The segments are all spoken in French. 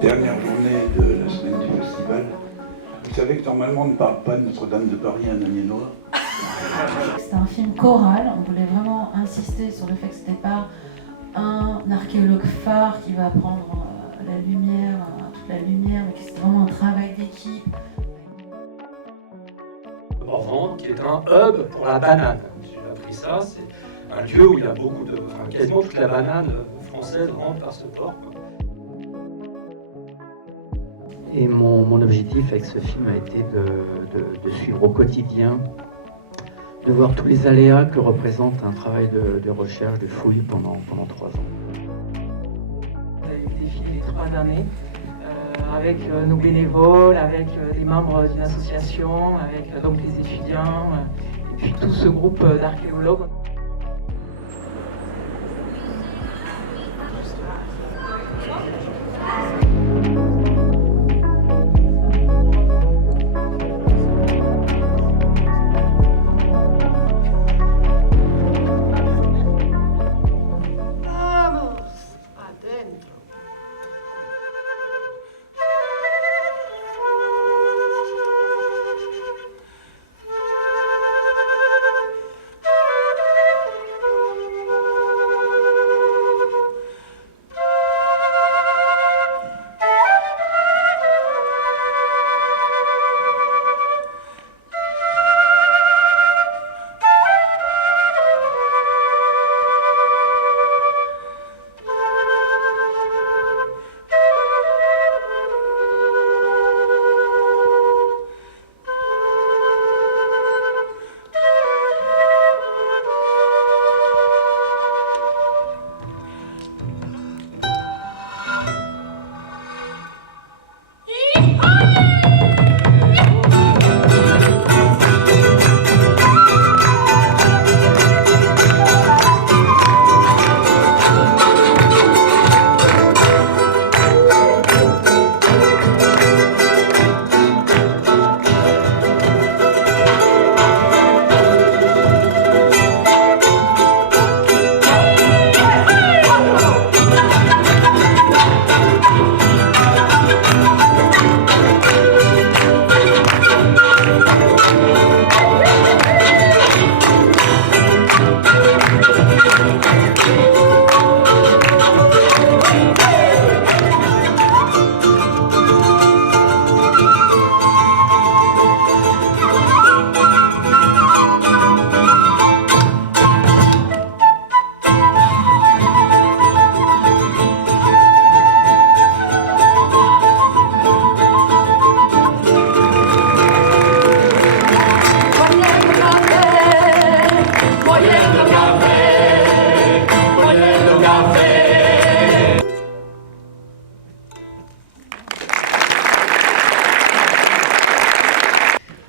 Dernière journée de la semaine du festival. Vous savez que normalement on ne parle pas de Notre-Dame de Paris à un Amiénois. C'est un film choral, on voulait vraiment insister sur le fait que c'était pas un archéologue phare qui va prendre la lumière, toute la lumière, mais que c'était vraiment un travail d'équipe. Morvan, qui est un hub pour la banane. J'ai appris ça, c'est un lieu où il y a beaucoup de... Enfin, quasiment toute la banane française rentre par ce port. Et mon objectif avec ce film a été de suivre au quotidien, de voir tous les aléas que représente un travail de recherche, de fouille pendant 3 ans. On a eu le défi les 3 années, avec nos bénévoles, avec les membres d'une association, avec donc les étudiants, et puis tout ce groupe d'archéologues.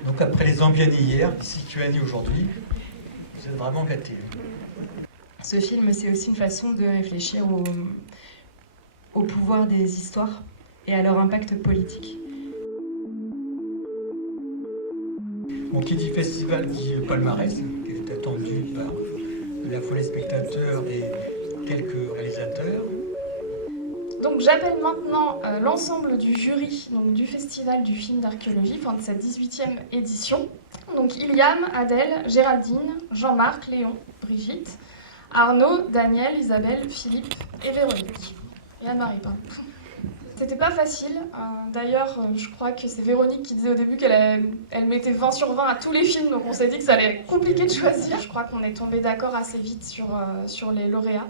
Donc après les Zambiani hier, les Situani aujourd'hui, vous êtes vraiment gâtés. Ce film, c'est aussi une façon de réfléchir au pouvoir des histoires et à leur impact politique. Bon, qui dit festival dit palmarès, qui est attendu par la fois les spectateurs et quelques réalisateurs. Donc j'appelle maintenant l'ensemble du jury du Festival du film d'archéologie, de sa 18e édition. Donc Iliam, Adèle, Géraldine, Jean-Marc, Léon, Brigitte, Arnaud, Daniel, Isabelle, Philippe et Véronique. Et Anne-Marie, pardon. C'était pas facile. D'ailleurs, je crois que c'est Véronique qui disait au début qu'elle mettait 20 sur 20 à tous les films, donc on s'est dit que ça allait être compliqué de choisir. Je crois qu'on est tombé d'accord assez vite sur les lauréats.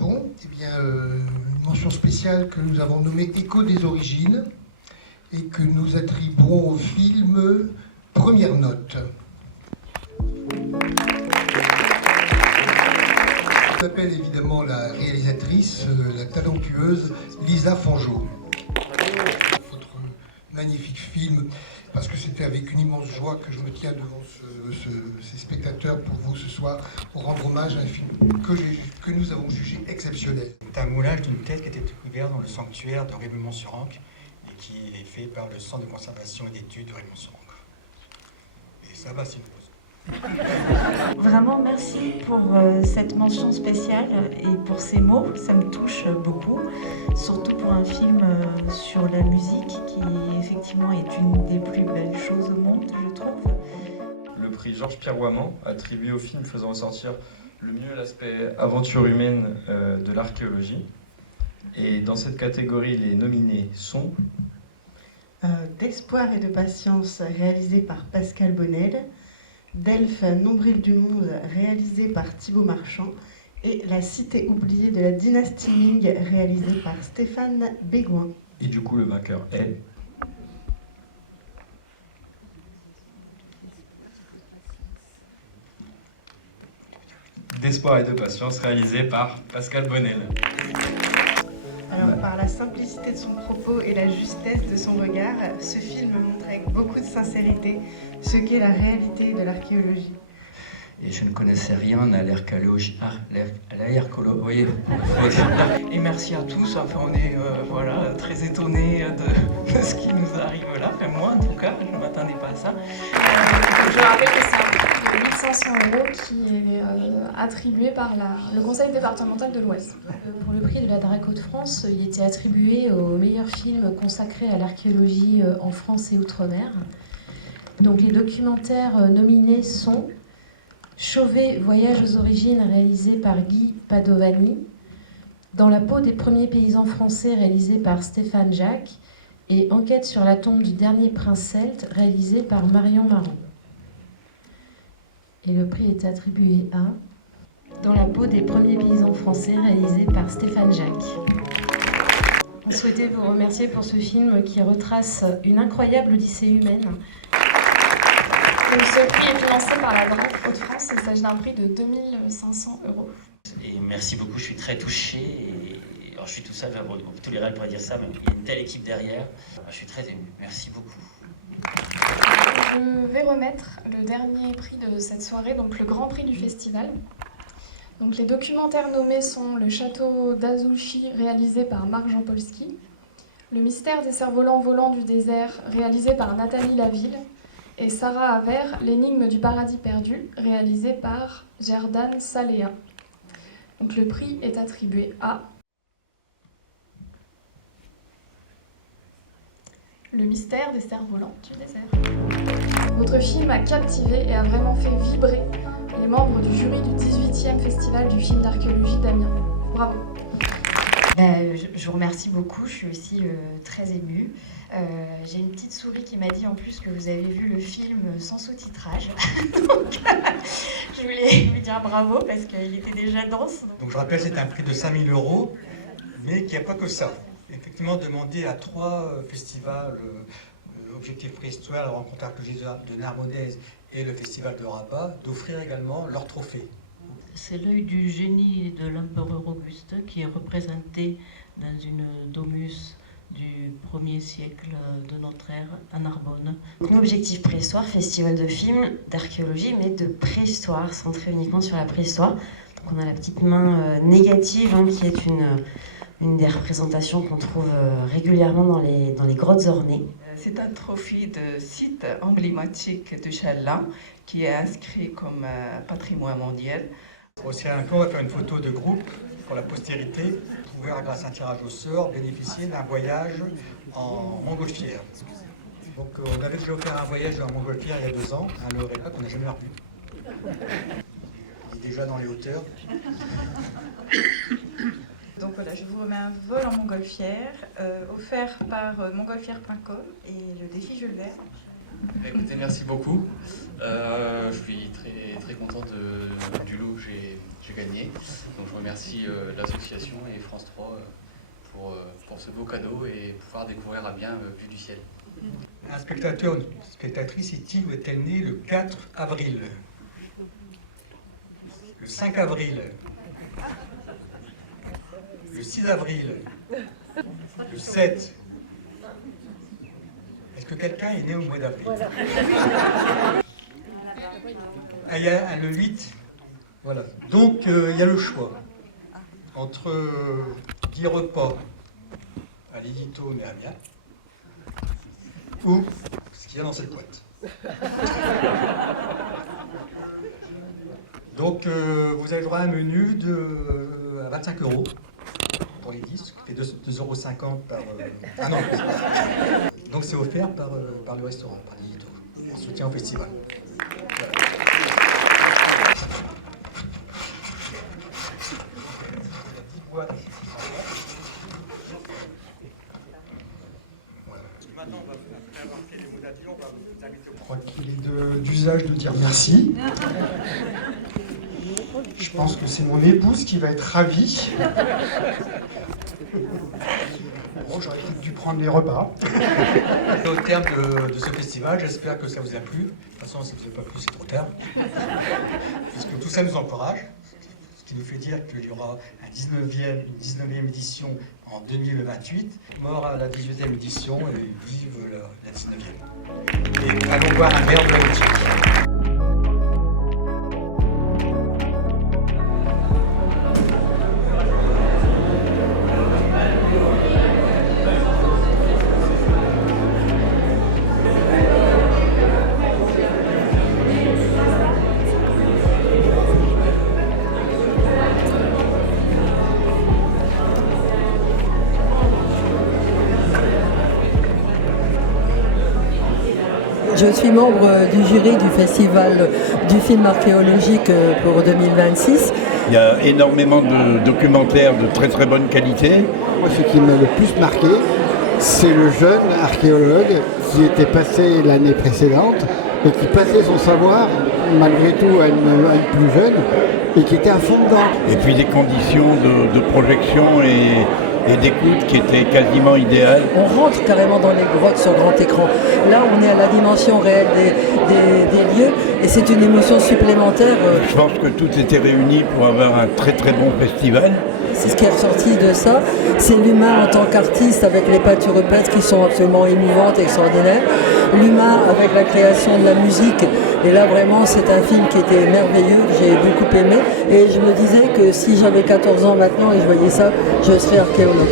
Bon, eh bien, une mention spéciale que nous avons nommée Écho des origines et que nous attribuons au film Première note. Je m'appelle évidemment la réalisatrice, la talentueuse Lisa Fangeau. Votre magnifique film, parce que c'était avec une immense joie que je me tiens devant ces spectateurs pour vous ce soir, pour rendre hommage à un film que nous avons jugé exceptionnel. C'est un moulage d'une tête qui était découverte dans le sanctuaire de Rémemont-sur-Ancre et qui est fait par le Centre de conservation et d'études de Rémemont-sur-Ancre. Et ça va, c'est une pause. Vraiment merci pour cette mention spéciale et pour ces mots, ça me touche beaucoup, surtout pour un film sur la musique qui effectivement est une des plus belles choses au monde, je trouve. Le prix Georges-Pierre Ouamant, attribué au film faisant ressortir le mieux l'aspect aventure humaine de l'archéologie. Et dans cette catégorie, les nominés sont D'espoir et de patience, réalisé par Pascal Bonnel, Delphes, Nombril du monde, réalisé par Thibaut Marchand, et La cité oubliée de la dynastie Ming, réalisé par Stéphane Bégoin. Et du coup, le vainqueur est... D'espoir et de patience, réalisé par Pascal Bonnel. Alors, par la simplicité de son propos et la justesse de son regard, ce film montre avec beaucoup de sincérité ce qu'est la réalité de l'archéologie. Et je ne connaissais rien à l'archéologie. Oui. Et merci à tous, enfin, on est voilà, très étonnés de ce qui nous arrive là, enfin, moi en tout cas, je ne m'attendais pas à ça. Je rappelle que c'est un prix de 1500 € qui est attribué par le conseil départemental de l'Ouest. Pour le prix de la Draco de France, il était attribué au meilleur film consacré à l'archéologie en France et Outre-mer. Donc les documentaires nominés sont Chauvet, Voyage aux origines, réalisé par Guy Padovani, Dans la peau des premiers paysans français, réalisé par Stéphane Jacques, et Enquête sur la tombe du dernier prince celte, réalisé par Marion Marron. Et le prix est attribué à Dans la peau des premiers paysans français, réalisé par Stéphane Jacques. On souhaitait vous remercier pour ce film qui retrace une incroyable odyssée humaine. Donc, ce prix est financé par la DRAC Hauts-de-France. Il s'agit d'un prix de 2500 €. Et merci beaucoup, je suis très touché. Et... Alors, je suis tout seul, bon, tous les réels pourraient dire ça, mais il y a une telle équipe derrière. Je suis très ému. Merci beaucoup. Je vais remettre le dernier prix de cette soirée, donc le grand prix du festival. Donc, les documentaires nommés sont Le château d'Azouchi, réalisé par Marc Jampolski, Le mystère des cerfs-volants volants du désert, réalisé par Nathalie Laville, et Sarah Haver, L'énigme du paradis perdu, réalisé par Gerdan Saléa. Donc le prix est attribué à Le mystère des cerfs-volants du désert. Votre film a captivé et a vraiment fait vibrer les membres du jury du 18e Festival du film d'archéologie d'Amiens. Bravo. Je vous remercie beaucoup, je suis aussi très émue. J'ai une petite souris qui m'a dit en plus que vous avez vu le film sans sous-titrage. Donc je voulais lui dire bravo parce qu'il était déjà dense. Donc je rappelle, c'est un prix de 5 000 €, mais qu'il n'y a pas que ça. Effectivement, demandé à 3 festivals, Objectif Préhistoire, la rencontre archéologique de Narbonnaise et le festival de Rabat, d'offrir également leur trophée. C'est l'œil du génie de l'empereur Auguste qui est représenté dans une domus du 1er siècle de notre ère à Narbonne. Objectif Préhistoire, festival de films, d'archéologie, mais de préhistoire, centré uniquement sur la préhistoire. Donc on a la petite main négative qui est une des représentations qu'on trouve régulièrement dans les grottes ornées. C'est un trophée de site emblématique de Chalain qui est inscrit comme patrimoine mondial. Aussi, on va faire une photo de groupe pour la postérité, pouvoir, grâce à un tirage au sort, bénéficier d'un voyage en montgolfière. Donc, on avait déjà offert un voyage en montgolfière il y a 2 ans, un lauréat qu'on n'a jamais revu. Il est déjà dans les hauteurs. Donc voilà, je vous remets un vol en montgolfière, offert par montgolfière.com et le défi Jules Verne. Écoutez, merci beaucoup. Je suis très content du lot que j'ai gagné. Donc je remercie l'association et France 3 pour ce beau cadeau et pouvoir découvrir Amiens vue du ciel. Un spectateur, une spectatrice est-il ou est-elle née le 4 avril, le 5 avril, le 6 avril, le 7. Est-ce que quelqu'un est né au mois d'avril? Ah, il y a le 8. Voilà. Donc, il y a le choix entre 10 repas à l'édito mais à Amiens ou ce qu'il y a dans cette boîte. Donc vous avez le droit à un menu à 25 € pour les disques, qui fait 2,50 € par... Ah non, donc c'est offert par le restaurant, par Digito, en soutien au festival. Voilà. Maintenant, on va faire marquer les mots d'adieu, on va vous inviter au... Je crois qu'il est d'usage de dire merci. Je pense que c'est mon épouse qui va être ravie. Bon, j'aurais peut-être dû prendre les repas. Au terme de ce festival, j'espère que ça vous a plu. De toute façon, si ça ne vous a pas plu, c'est trop tard. Puisque tout ça nous encourage. Ce qui nous fait dire qu'il y aura une 19e édition en 2028. Mort à la 18e édition et vive la 19e. Et allons voir un verre de la musique. Je suis membre du jury du festival du film archéologique pour 2026. Il y a énormément de documentaires de très très bonne qualité. Moi, ce qui m'a le plus marqué, c'est le jeune archéologue qui était passé l'année précédente et qui passait son savoir, malgré tout, à une plus jeune, et qui était à fond dedans. Et puis des conditions de projection et d'écoute qui étaient quasiment idéales. On rentre carrément dans les grottes sur grand écran. Là, on est à la dimension réelle des lieux et c'est une émotion supplémentaire. Je pense que tout était réuni pour avoir un très très bon festival. C'est ce qui est ressorti de ça, c'est l'humain en tant qu'artiste avec les peintures rupestres qui sont absolument émouvantes, extraordinaires. L'humain avec la création de la musique. Et là vraiment c'est un film qui était merveilleux, que j'ai beaucoup aimé. Et je me disais que si j'avais 14 ans maintenant et je voyais ça, je serais archéologue.